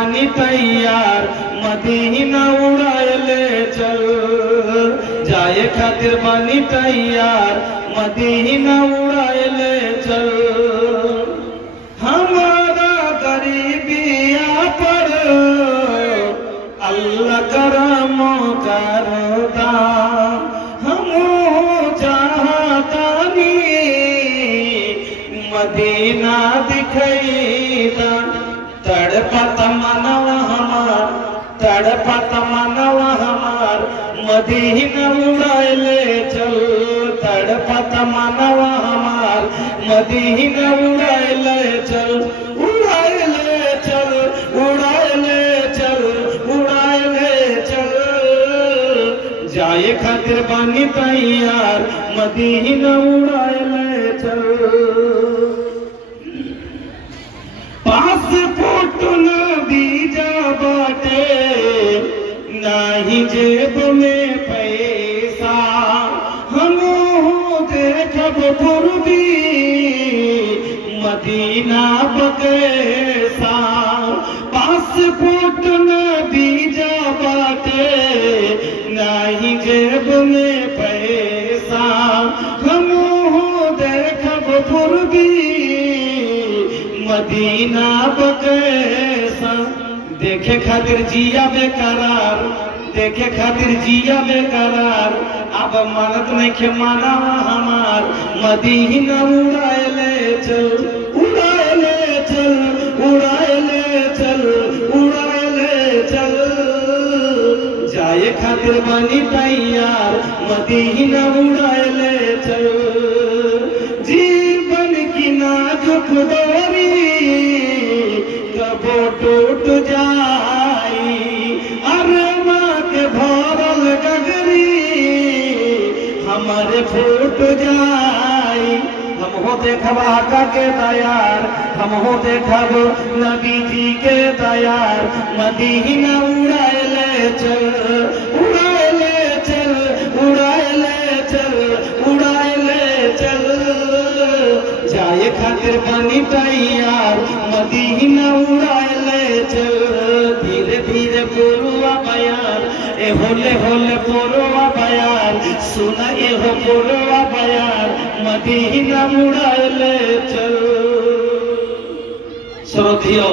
बानी तैयार मदीना उड़ाए ले चल जाए खातिर बानी तैयार मदीना उड़ाए ले चल हमारा गरीबिया पर अल्लाह करम करदा हम चाहतानी मदीना दिखैदा तड़पत मनवा हमार तड़पत मनवा हमार मदीना उड़ाए ले चल तड़पत मनवा हमार मदीना उड़ाए ले चल उड़ाए ले चल उड़ाए ले चल उड़ाए ले चल जाए खातिर बानी तैयार मदीना उड़ाए ले चल पासपोर्ट न वीजा बाटे नाही जेब में पैसा हम देखब पूर्वी मदीना बकैसा पासपोर्ट न वीजा बाटे नाही जेब में पैसा हम देखब पूर्वी मदीना बकैसा देखे खातिर जिया बेकरार देखे खातिर जिया बेकरार अब मानत नहीं के माना हमार मदीना उड़ाए ले चल उड़ाए ले चल उड़ाए ले चल उड़ाए ले चल जाए खातिर बानी तैयार मदीना उड़ाए ले चल जीवन की नाजुक डोरी कबो टूट जाई अरे माँ के भरल गगरी हमारे फूट जाई हम हो देखब आका के तैयार हम हो देखब नबी जी के तैयार मदीना उड़ाए ले चल उड़ाए ले चल उड़ाए ले चल उड़ाए ले चल जाए खातिर बानी तैयार मदीना उड़ाए ले चल धीरे धीरे पुरवा बयान ए होले होले पुरवा बयान सुना ए हो पुरवा बयान मदीना उड़ाए ले चल श्रोतियों